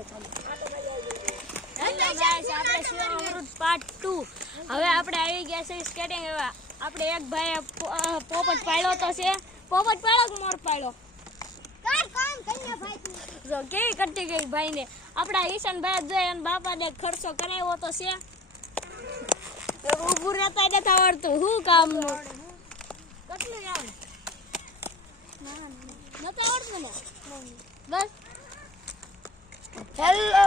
આપણે શિવમ અમૃત પાર્ટ 2 હવે આપણે આવી ગયા છે સ્કેટિંગ. હવે આપણે એક ભાઈ પોપટ પાડ્યો તો છે. પોપટ પાડ્યો કે મોર પાડ્યો? જો કેવી કટી ગઈ ભાઈ ને. આપડા ઈશાન ભાઈ જોઈએ અને બાપા ને ખર્ચો કરાવ્યો તો છે. ઉભું રહેતા નથી આવડતું. શું કામ નું કેટલું આવડે? નથી આવડતું ને બસ. હેલો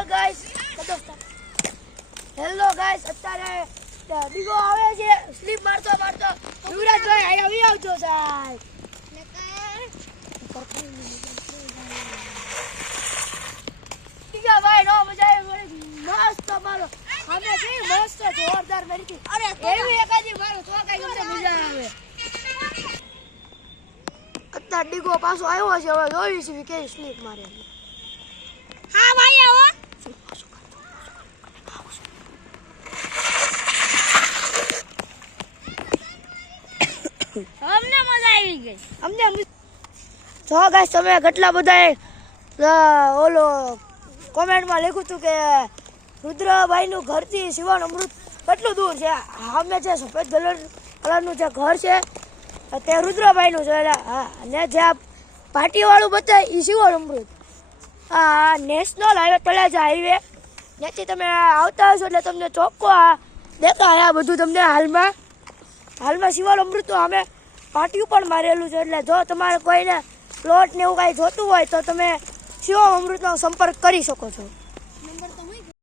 ગાઈસ અત્યારે દીવો આવે છે. સ્લીપ મારતો યુવરાજભાઈ અહીંયા આવી આવજો સાહેબ. ભાઈ નો મજા આવી. મસ્ત મારો અમે કેવી મસ્ત જોરદાર મરી હતી. અરે એવી એકાદી મારો તો કઈ ગમે મજા આવે. અત્યારે ડીગો પાછો આવ્યો છે. હવે જોઈ છે કે સ્લીપ મારે. હા ભાઈ આવો. અમને મજા આવી ગઈ. અમને જો ગાઈસ તમે કેટલા બધા ઓલો કોમેન્ટમાં લખ્યું હતું કે રુદ્રભાઈનું ઘરથી શિવમ અમૃત કેટલું દૂર છે. અમે જે સફેદ કલરનું જે ઘર છે તે રુદ્રભાઈનું છે. અને જે આ પાટીવાળું બતાવે એ શિવમ અમૃત. આ નેશનલ હાઈવે તળાજા હાઈવે ત્યાંથી તમે આવતા હશો એટલે તમને ચોખ્ખો આ દેખાય. આ બધું તમને હાલમાં શિવમ અમૃતનું અમે પાટિયું પણ મારેલું છે. એટલે જો તમારે કોઈને પ્લોટ ને એવું કાંઈ જોતું હોય તો તમે શિવમ અમૃતનો સંપર્ક કરી શકો છો.